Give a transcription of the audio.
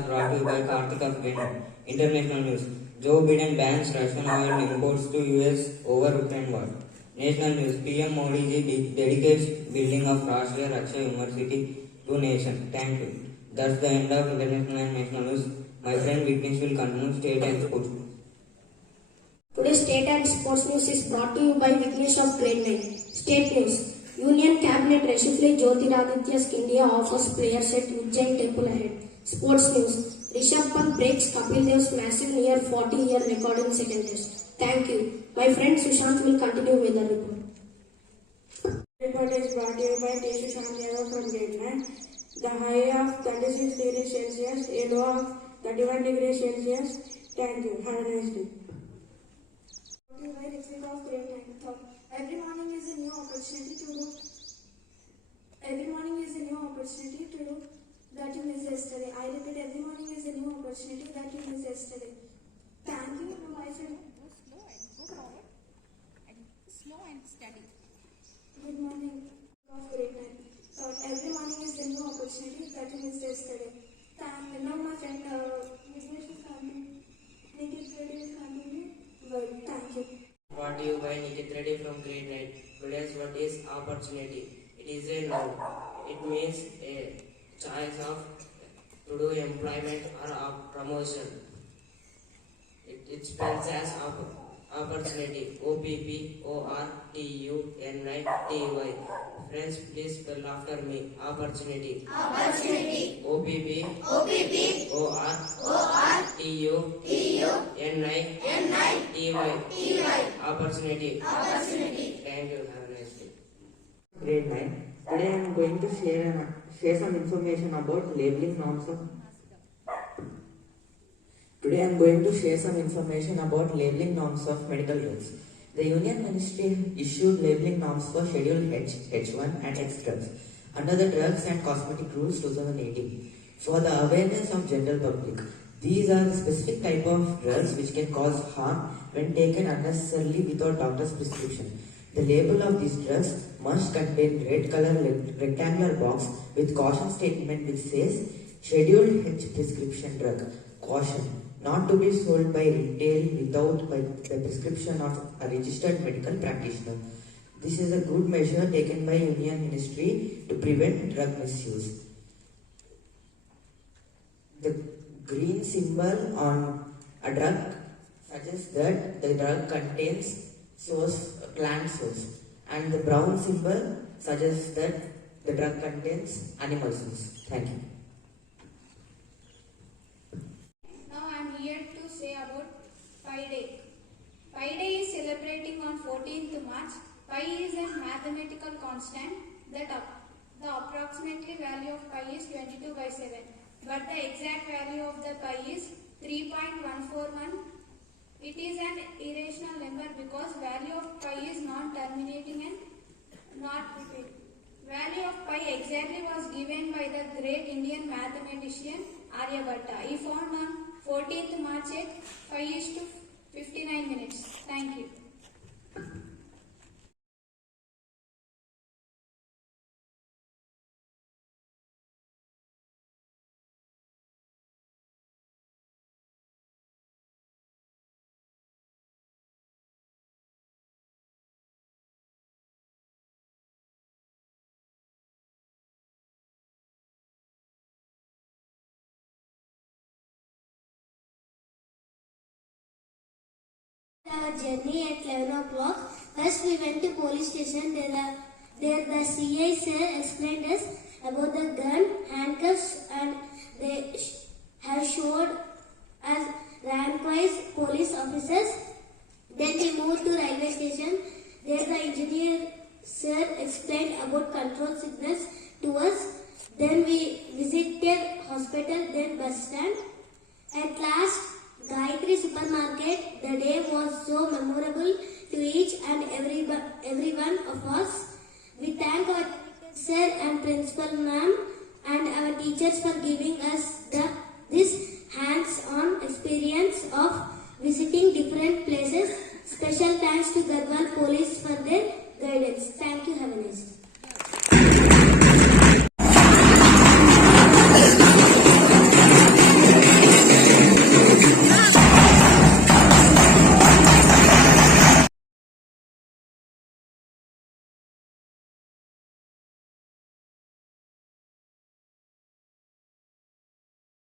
are brought to you by Karthik of Wind. International news. Joe Biden bans Russian oil imports to US over Ukraine war. National news. PM Modi ji dedicates building of Rashtriya Raksha University to nation. Thank you. That's the end of international and national news. My friend Witness will continue state and sports. Today's state and sports news is brought to you by Vignesh of Grade 9. State news. Union Cabinet reshuffle Jyotiraditya Scindia offers players at Ujjain Temple ahead. Sports news. Rishabh Pant breaks Kapil Dev's massive near 40-year record in second test. Thank you. My friend Sushant will continue with the report. Report is brought to you by T. Sushant Yadav from Grade 9. The high of 36 degrees Celsius, a low of 31 degrees Celsius. Thank you. Have a nice day. Of grade 9. Every morning is a new opportunity to do. Every morning is a new opportunity to do that you missed yesterday. I repeat, every morning is a new opportunity that you missed yesterday. Thank you, my friend. Go slow and go forward and slow and steady. Good morning of grade 9. Every morning is a new opportunity that you missed yesterday. Now my friend Vignesh is coming. Nikit Reddy is coming. Well, thank you. Brought to you by Nikit Reddy from grade 9. Today's word is opportunity. It is a noun. It means a choice of to do employment or promotion. It spells as opportunity. OPPORTUNITY. Friends, please spell after me. Opportunity. Opportunity. OPPORTUNITY. Opportunity. Thank you. Have a nice day. Grade 9. Today I am going to share some information about labeling norms of. Today I am going to share some information about labeling norms of medical drugs. The Union Ministry issued labeling norms for Schedule H, H1 and X drugs under the Drugs and Cosmetic Rules 2018 for the awareness of general public. These are the specific type of drugs which can cause harm when taken unnecessarily without doctor's prescription. The label of these drugs must contain red color rectangular box with caution statement which says Schedule H prescription drug. Caution. Not to be sold by retail without the prescription of a registered medical practitioner. This is a good measure taken by Union Ministry to prevent drug misuse. The green symbol on a drug suggests that the drug contains plant source, and the brown symbol suggests that the drug contains animal source. Thank you. Now I am here to say about Pi Day. Pi Day is celebrating on 14th March. Pi is a mathematical constant that the approximately value of pi is 22/7. But the exact value of the pi is 3.141. It is an irrational number because value of pi is non-terminating and not repeating. Value of pi exactly was given by the great Indian mathematician Aryabhatta. He found on 14th March at 5:59. Thank you. Our journey at 11 o'clock. First we went to police station. There the CI sir explained us about the gun, handcuffs, and they have showed us rank-wise police officers. Then we moved to railway station. There the engineer sir explained about control signals to us. Then we visited hospital, then bus stand. At last, Gayatri supermarket. The day was so memorable to each and every one of us. We thank our sir and principal ma'am and our teachers for giving us this hands-on experience of visiting different places. Special thanks to Garhwal Police for their guidance. Thank you. Have a nice day.